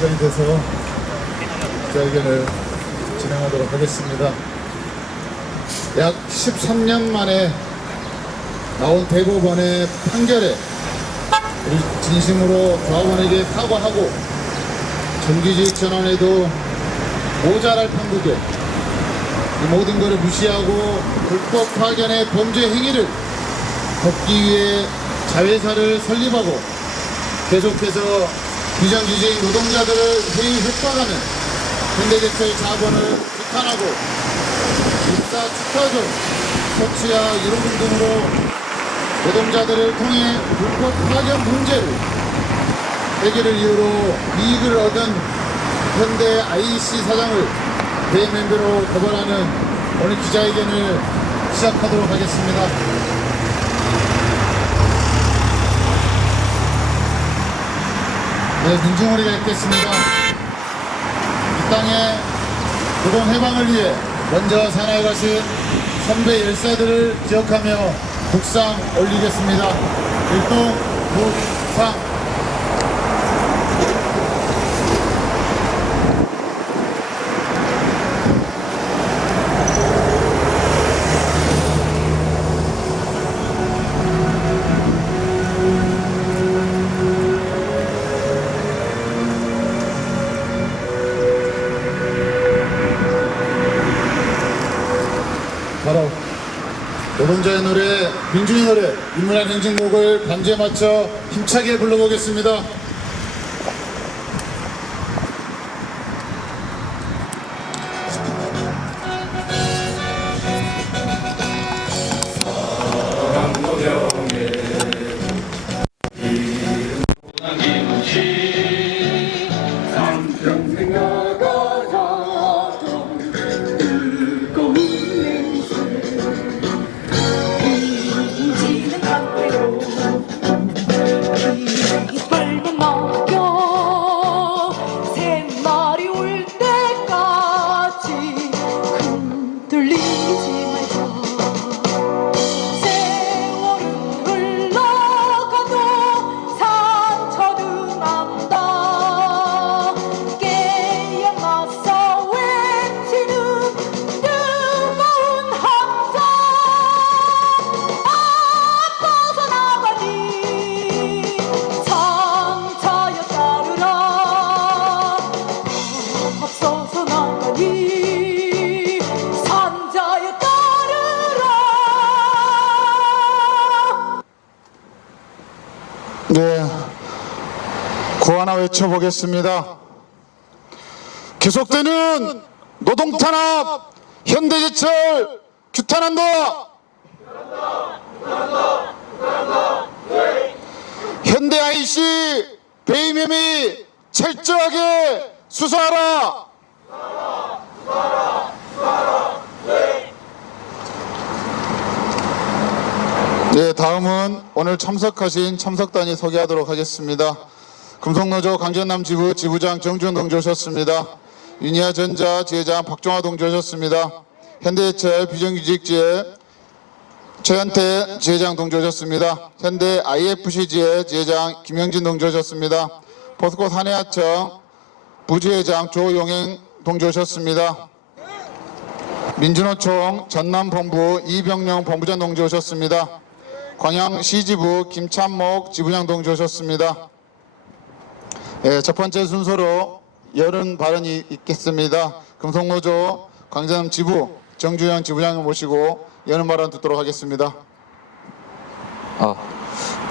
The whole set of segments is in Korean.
시간이 돼서 기자회견을 진행하도록 하겠습니다. 약 13년 만에 나온 대법원의 판결에 우리 진심으로 조합원에게 사과하고 정규직 전환에도 모자랄 판국에 이 모든 것을 무시하고 불법 파견의 범죄 행위를 덮기 위해 자회사를 설립하고 계속해서 비정규직 노동자들을 회의 협박하는 현대제철 자본을 비판하고 입사 축하금, 소치와 유로금 등으로 노동자들을 통해 불법 파견 문제를 해결을 이유로 이익을 얻은 현대 IC 사장을 대면배로 고발하는 오늘 기자회견을 시작하도록 하겠습니다. 네, 민중으리가 있겠습니다. 이 땅의 노동 해방을 위해 먼저 사나이 가신 선배 열사들을 기억하며 국상 올리겠습니다. 일동 국상. 바로 노동자의 노래, 민중의 노래, 인문학 행진곡을 반주에 맞춰 힘차게 불러보겠습니다. 네, 구 하나 외쳐보겠습니다. 계속되는 노동탄압, 현대제철 규탄한다. 현대 IC 배임 혐의 철저하게 수사하라. 네, 다음은 오늘 참석하신 참석단이 소개하도록 하겠습니다. 금속노조 강전남 지부 지부장 정준 동지 오셨습니다. 유니아전자 지회장 박종화 동지 오셨습니다. 현대제철 비정규직 지회 최현태 지회장 동지 오셨습니다. 현대 IFC 지회 지회장 김영진 동지 오셨습니다. 포스코 사내하청 부지회장 조용행 동지 오셨습니다. 민주노총 전남본부 이병영 본부장 동지 오셨습니다. 광양시지부 김찬목 지부장 동지 오셨습니다. 네, 첫 번째 순서로 여론 발언이 있겠습니다. 금속노조 강전남 지부 정주영 지부장을 모시고 여론 발언 듣도록 하겠습니다.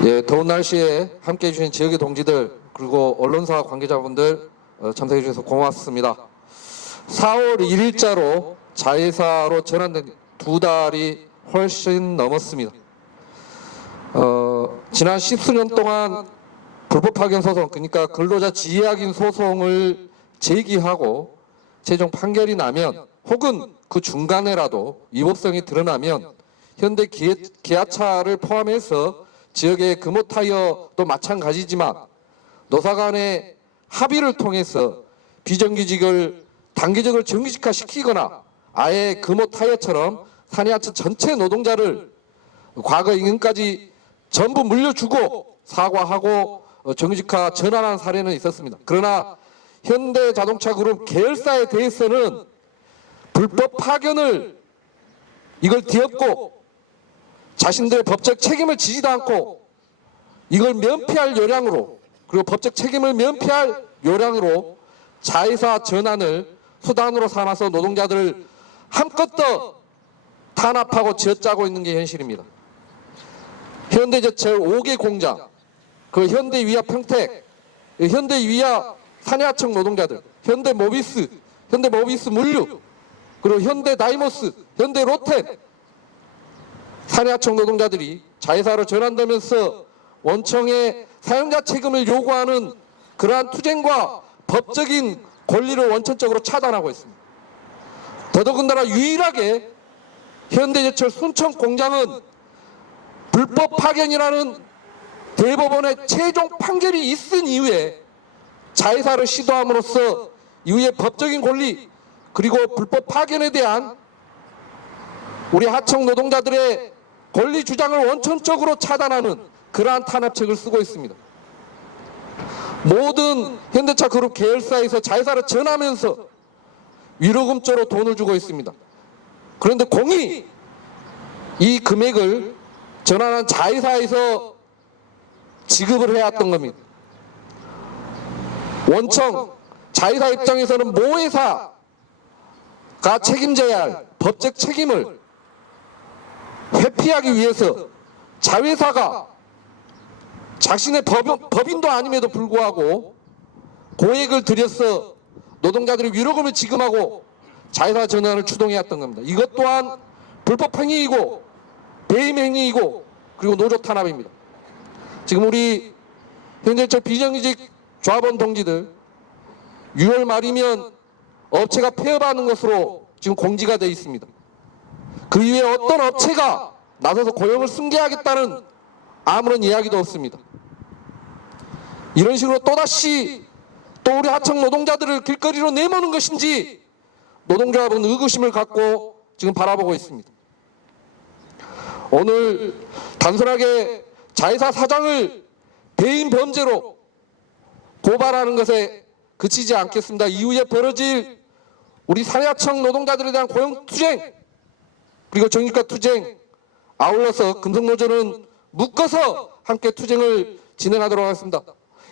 예, 더운 날씨에 함께해 주신 지역의 동지들 그리고 언론사 관계자분들 참석해 주셔서 고맙습니다. 4월 1일자로 자회사로 전환된 2달이 훨씬 넘었습니다. 지난 10수년 동안 불법 파견 소송, 그러니까 근로자 지휘학인 소송을 제기하고 최종 판결이 나면 혹은 그 중간에라도 위법성이 드러나면 현대 기아차를 포함해서 지역의 금호타이어도 마찬가지지만 노사 간의 합의를 통해서 비정규직을 단기적으로 정규직화시키거나 아예 금호타이어처럼 산해하청 전체 노동자를 과거 임금까지 전부 물려주고 사과하고 정규직화 전환한 사례는 있었습니다. 그러나 현대자동차그룹 계열사에 대해서는 불법 파견을 이걸 뒤엎고 자신들의 법적 책임을 지지도 않고 이걸 면피할 요량으로, 그리고 법적 책임을 면피할 요량으로 자회사 전환을 수단으로 삼아서 노동자들을 한껏 탄압하고 쥐어짜고 있는 게 현실입니다. 현대제철 5개 공장, 그 현대위아 평택, 현대위아 산야청 노동자들, 현대모비스 물류, 그리고 현대다이모스, 현대로템 산야청 노동자들이 자회사로 전환되면서 원청의 사용자 책임을 요구하는 그러한 투쟁과 법적인 권리를 원천적으로 차단하고 있습니다. 더더군다나 유일하게 현대제철 순천 공장은 불법 파견이라는 대법원의 최종 판결이 있은 이후에 자회사를 시도함으로써 이후에 법적인 권리 그리고 불법 파견에 대한 우리 하청 노동자들의 권리 주장을 원천적으로 차단하는 그러한 탄압책을 쓰고 있습니다. 모든 현대차 그룹 계열사에서 자회사를 전하면서 위로금조로 돈을 주고 있습니다. 그런데 공이 이 금액을 전환한 자회사에서 지급을 해왔던 겁니다. 원청 자회사 입장에서는 모회사가 책임져야 할 법적 책임을 회피하기 위해서 자회사가 자신의 법인도 아님에도 불구하고 고액을 들여서 노동자들이 위로금을 지급하고 자회사 전환을 추동해왔던 겁니다. 이것 또한 불법 행위이고 배임 행위이고 그리고 노조 탄압입니다. 지금 우리 현대제철 비정규직 조합원 동지들 6월 말이면 업체가 폐업하는 것으로 지금 공지가 되어 있습니다. 그 이후에 어떤 업체가 나서서 고용을 승계하겠다는 아무런 이야기도 없습니다. 이런 식으로 또다시 또 우리 하청 노동자들을 길거리로 내모는 것인지 노동조합은 의구심을 갖고 지금 바라보고 있습니다. 오늘 단순하게 자회사 사장을 배임 범죄로 고발하는 것에 그치지 않겠습니다. 이후에 벌어질 우리 산야청 노동자들에 대한 고용투쟁 그리고 정규직화 투쟁 아울러서 금속노조는 묶어서 함께 투쟁을 진행하도록 하겠습니다.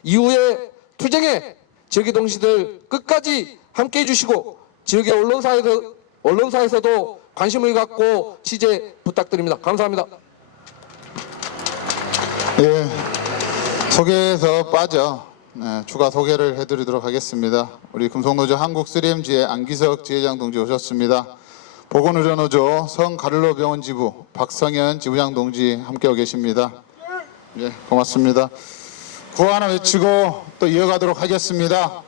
이후에 투쟁에 지역의 동지들 끝까지 함께 해주시고 지역의 언론사에서도 관심을 갖고 취재 부탁드립니다. 감사합니다. 예, 소개에서 빠져 추가 소개를 해드리도록 하겠습니다. 우리 금속노조 한국3M지회 안기석 지회장 동지 오셨습니다. 보건의료노조 성가를로병원 지부 박성현 지부장 동지 함께하고 계십니다. 예, 고맙습니다. 구호 하나 외치고 또 이어가도록 하겠습니다.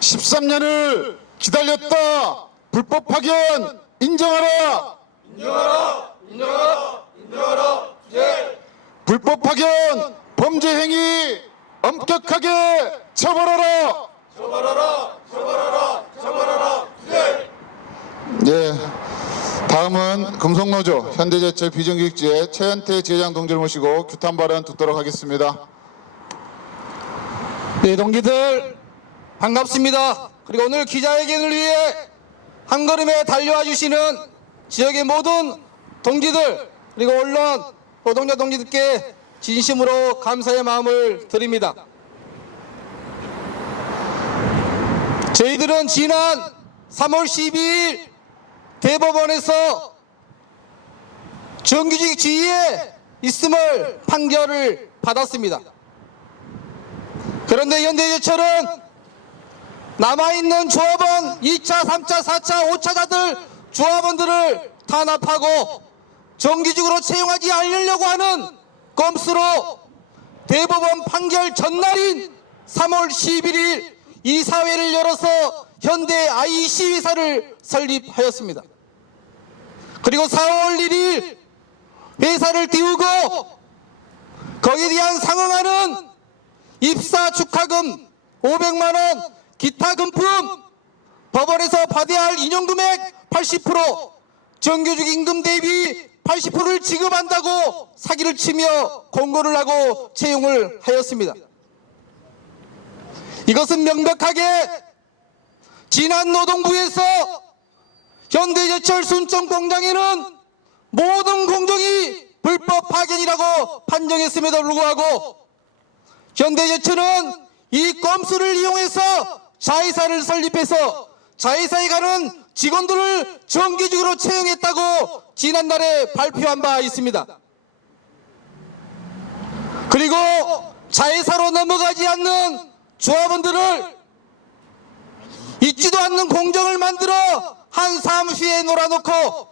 13년을 기다렸다. 불법 파견 인정하라. 인정하라. 인정하라. 인정하라. 예. 불법 파견 범죄 행위 엄격하게 처벌하라. 처벌하라. 처벌하라. 처벌하라. 예. 예. 다음은 금속노조 현대제철 비정규직지회 최현태 지회장 동지를 모시고 규탄 발언 듣도록 하겠습니다. 네, 동기들 반갑습니다. 그리고 오늘 기자회견을 위해 한걸음에 달려와 주시는 지역의 모든 동지들 그리고 언론 노동자 동지들께 진심으로 감사의 마음을 드립니다. 저희들은 지난 3월 12일 대법원에서 정규직 지위에 있음을 판결을 받았습니다. 그런데 현대제철은 남아있는 조합원 2차, 3차, 4차, 5차자들 조합원들을 탄압하고 정규직으로 채용하지 않으려고 하는 꼼수로 대법원 판결 전날인 3월 11일 이사회를 열어서 현대 IEC 회사를 설립하였습니다. 그리고 4월 1일 회사를 띄우고 거기에 대한 상응하는 입사 축하금 500만 원, 기타 금품, 법원에서 받아야 할 인용금액 80%, 정규직 임금 대비 80%를 지급한다고 사기를 치며 공고를 하고 채용을 하였습니다. 이것은 명백하게 지난 노동부에서 현대제철 순천공장에는 모든 공정이 불법 파견이라고 판정했음에도 불구하고 현대제철은 이 건수를 이용해서 자회사를 설립해서 자회사에 가는 직원들을 정기적으로 채용했다고 지난달에 발표한 바 있습니다. 그리고 자회사로 넘어가지 않는 조합원들을 있지도 않는 공정을 만들어 한 사무실에 놀아놓고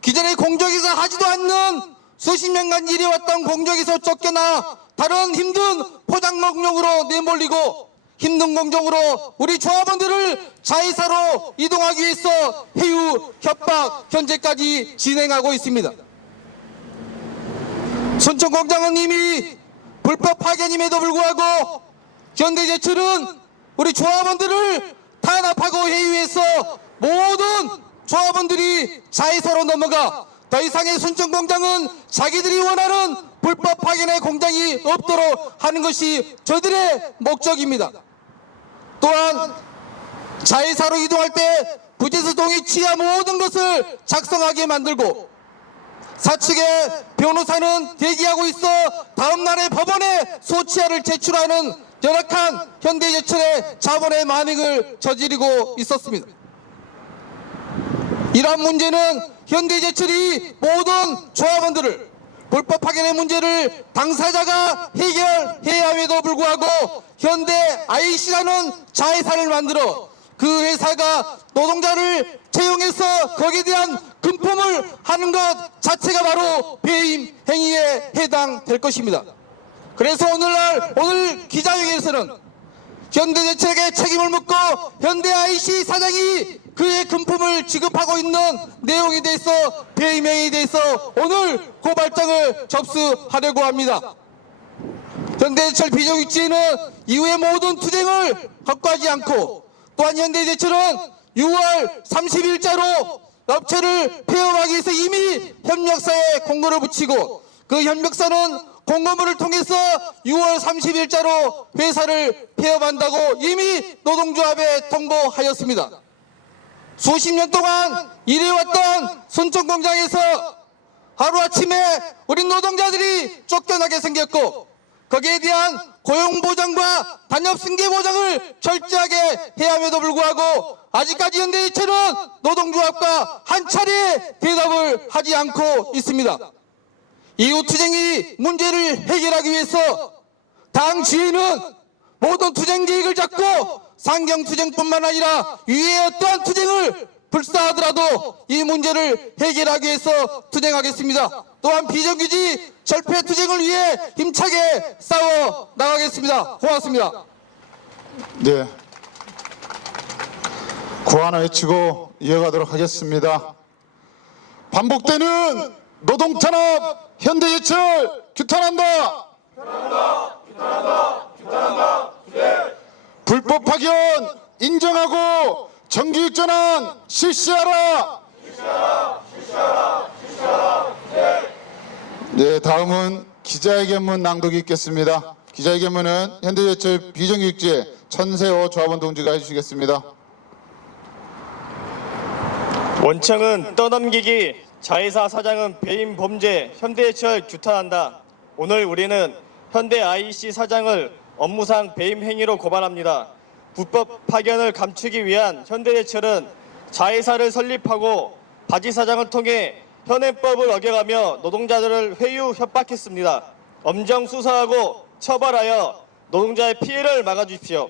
기존의 공정에서 하지도 않는 수십 년간 일해왔던 공정에서 쫓겨나 다른 힘든 포장 공정으로 내몰리고 힘든 공정으로 우리 조합원들을 자회사로 이동하기 위해서 해유, 협박, 현재까지 진행하고 있습니다. 순천공장은 이미 불법 파견임에도 불구하고 현대제철은 우리 조합원들을 탄압하고 해유해서 모든 조합원들이 자회사로 넘어가 더 이상의 순천공장은 자기들이 원하는 불법 파견의 공장이 없도록 하는 것이 저들의 목적입니다. 또한 자회사로 이동할 때 부재소 동의 취하 모든 것을 작성하게 만들고 사측의 변호사는 대기하고 있어 다음날에 법원에 소취하를 제출하는 열악한 현대제철의 자본의 만행을 저지르고 있었습니다. 이러한 문제는 현대제철이 모든 조합원들을 불법 파견의 문제를 당사자가 해결해야 함에도 불구하고 현대 IC라는 자회사를 만들어 그 회사가 노동자를 채용해서 거기에 대한 금품을 하는 것 자체가 바로 배임 행위에 해당될 것입니다. 그래서 오늘 기자회견에서는 현대제철에게 책임을 묻고 현대 IC 사장이 그의 금품을 지급하고 있는 내용에 대해서 배임 행위에 대해서 오늘 고발장을 접수하려고 합니다. 현대제철 비정규직은 이후의 모든 투쟁을 헛구하지 않고 또한 현대제철은 6월 30일자로 업체를 폐업하기 위해서 이미 협력사에 공고를 붙이고 그 협력사는 공고문을 통해서 6월 30일자로 회사를 폐업한다고 이미 노동조합에 통보하였습니다. 수십 년 동안 일해왔던 순천공장에서 하루아침에 우리 노동자들이 쫓겨나게 생겼고 거기에 대한 고용보장과 단협승계보장을 철저하게 해야 함에도 불구하고 아직까지 현대제철은 노동조합과 한 차례 대답을 하지 않고 있습니다. 이후 투쟁이 문제를 해결하기 위해서 당 지휘는 모든 투쟁 계획을 잡고 상경투쟁뿐만 아니라 위의 어떠한 투쟁을 불사하더라도 이 문제를 해결하기 위해서 투쟁하겠습니다. 또한 비정규직 철폐 투쟁을 위해 힘차게 싸워 나가겠습니다. 고맙습니다. 네. 구안을 외치고 이어가도록 하겠습니다. 반복되는 노동탄압 현대제철 규탄한다. 불법 파견 인정하고 정규직 전환 실시하라. 네, 다음은 기자회견문 낭독이 있겠습니다. 기자회견문은 현대제철 비정규직제 천세호 조합원 동지가 해주시겠습니다. 원청은 떠넘기기, 자회사 사장은 배임 범죄, 현대제철 규탄한다. 오늘 우리는 현대 IC 사장을 업무상 배임 행위로 고발합니다. 불법 파견을 감추기 위한 현대제철은 자회사를 설립하고 바지 사장을 통해 현행법을 어겨가며 노동자들을 회유 협박했습니다. 엄정 수사하고 처벌하여 노동자의 피해를 막아주십시오.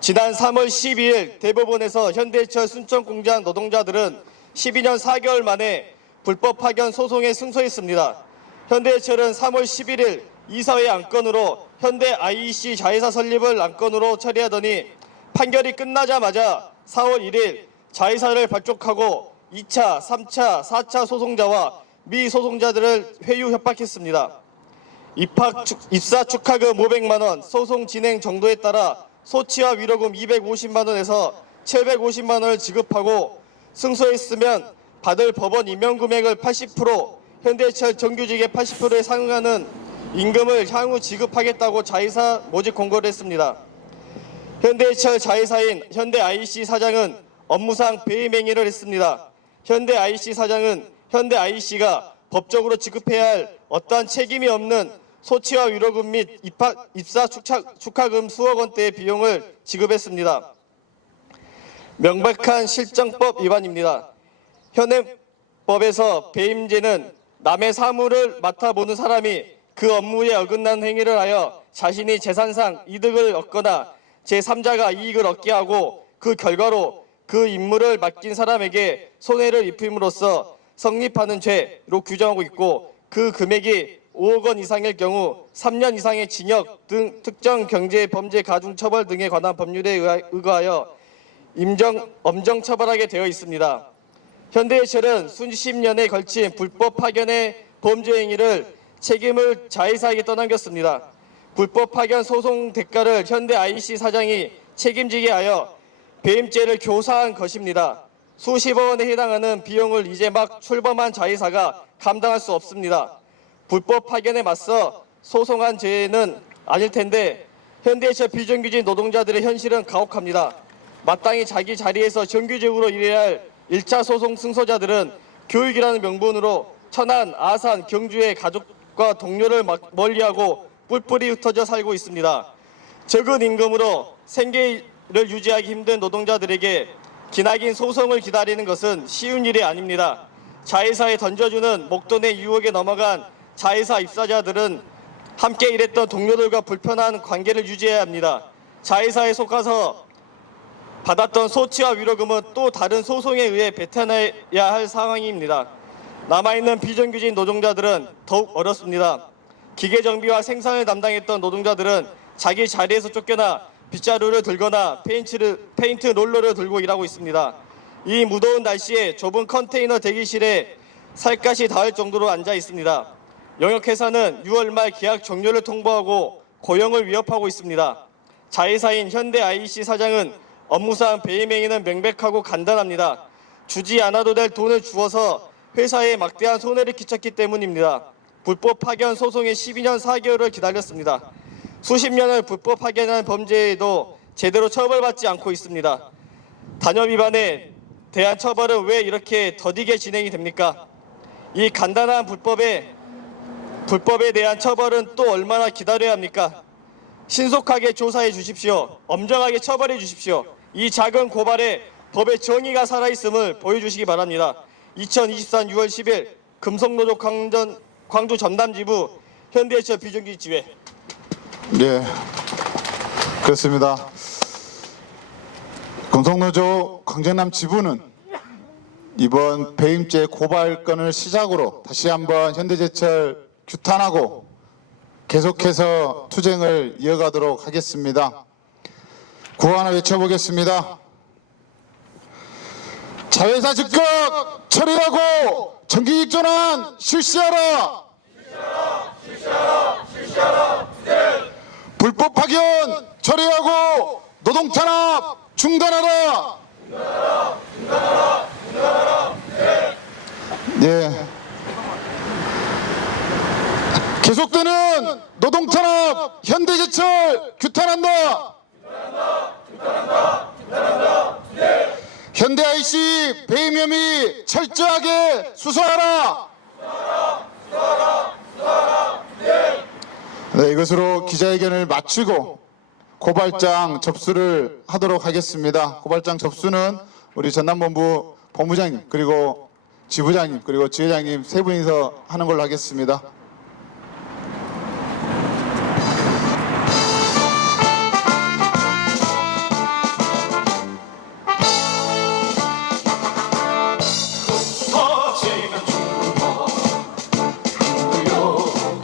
지난 3월 12일 대법원에서 현대제철 순천공장 노동자들은 12년 4개월 만에 불법 파견 소송에 승소했습니다. 현대제철은 3월 11일 이사회 안건으로 현대 IEC 자회사 설립을 안건으로 처리하더니 판결이 끝나자마자 4월 1일 자회사를 발족하고 2차, 3차, 4차 소송자와 미소송자들을 회유 협박했습니다. 입사 축하금 500만 원, 소송 진행 정도에 따라 소치와 위로금 250만 원에서 750만 원을 지급하고 승소했으면 받을 법원 임명금액을 80%, 현대제철 정규직의 80%에 상응하는 임금을 향후 지급하겠다고 자회사 모집 공고를 했습니다. 현대해철 자회사인 현대 IC 사장은 업무상 배임 행위를 했습니다. 현대 IC 사장은 현대 IC가 법적으로 지급해야 할 어떠한 책임이 없는 소치와 위로금 및 입사 축하금 수억 원대의 비용을 지급했습니다. 명백한 실정법 위반입니다. 현행법에서 배임죄는 남의 사무를 맡아보는 사람이 그 업무에 어긋난 행위를 하여 자신이 재산상 이득을 얻거나 제3자가 이익을 얻게 하고 그 결과로 그 임무를 맡긴 사람에게 손해를 입힘으로써 성립하는 죄로 규정하고 있고, 그 금액이 5억 원 이상일 경우 3년 이상의 징역 등 특정 경제범죄 가중처벌 등에 관한 법률에 의거하여 엄정 처벌하게 되어 있습니다. 현대해철은 수십 년에 걸친 불법 파견의 범죄 행위를 책임을 자회사에게 떠넘겼습니다. 불법 파견 소송 대가를 현대 IC 사장이 책임지게 하여 배임죄를 교사한 것입니다. 수십억 원에 해당하는 비용을 이제 막 출범한 자회사가 감당할 수 없습니다. 불법 파견에 맞서 소송한 죄는 아닐 텐데 현대해철 비정규직 노동자들의 현실은 가혹합니다. 마땅히 자기 자리에서 정규직으로 일해야 할 1차 소송 승소자들은 교육이라는 명분으로 천안, 아산, 경주의 가족과 동료를 멀리하고 뿔뿔이 흩어져 살고 있습니다. 적은 임금으로 생계를 유지하기 힘든 노동자들에게 기나긴 소송을 기다리는 것은 쉬운 일이 아닙니다. 자회사에 던져주는 목돈의 유혹에 넘어간 자회사 입사자들은 함께 일했던 동료들과 불편한 관계를 유지해야 합니다. 자회사에 속아서 받았던 소치와 위로금은 또 다른 소송에 의해 배타내야 할 상황입니다. 남아있는 비정규직 노동자들은 더욱 어렵습니다. 기계정비와 생산을 담당했던 노동자들은 자기 자리에서 쫓겨나 빗자루를 들거나 페인트 롤러를 들고 일하고 있습니다. 이 무더운 날씨에 좁은 컨테이너 대기실에 살갗이 닿을 정도로 앉아 있습니다. 영역회사는 6월 말 계약 종료를 통보하고 고용을 위협하고 있습니다. 자회사인 현대 IC 사장은 업무상 배임 행위는 명백하고 간단합니다. 주지 않아도 될 돈을 주어서 회사에 막대한 손해를 끼쳤기 때문입니다. 불법 파견 소송에 12년 4개월을 기다렸습니다. 수십 년을 불법 파견한 범죄에도 제대로 처벌받지 않고 있습니다. 단협 위반에 대한 처벌은 왜 이렇게 더디게 진행이 됩니까? 이 간단한 불법에 대한 처벌은 또 얼마나 기다려야 합니까? 신속하게 조사해 주십시오. 엄정하게 처벌해 주십시오. 이 작은 고발에 법의 정의가 살아있음을 보여주시기 바랍니다. 2024년 6월 10일 금속노조 광주 전남지부 현대해철 비정규직 지회. 네, 그렇습니다. 금속노조 광전남 지부는 이번 배임죄 고발건을 시작으로 다시 한번 현대제철 규탄하고 계속해서 투쟁을 이어가도록 하겠습니다. 구호 하나 외쳐보겠습니다. 자회사 즉각 처리하고 정규직 전환 실시하라. 불법 파견 처리하고 노동 탄압 중단하라. 네. 계속되는 노동 탄압 현대제철 규탄한다. 현대 IC 배임 혐의 철저하게 수사하라. 네, 이것으로 기자회견을 마치고 고발장 접수를 하도록 하겠습니다. 고발장 접수는 우리 전남본부 본부장님 그리고 지부장님 그리고 지회장님 세 분이서 하는 걸로 하겠습니다.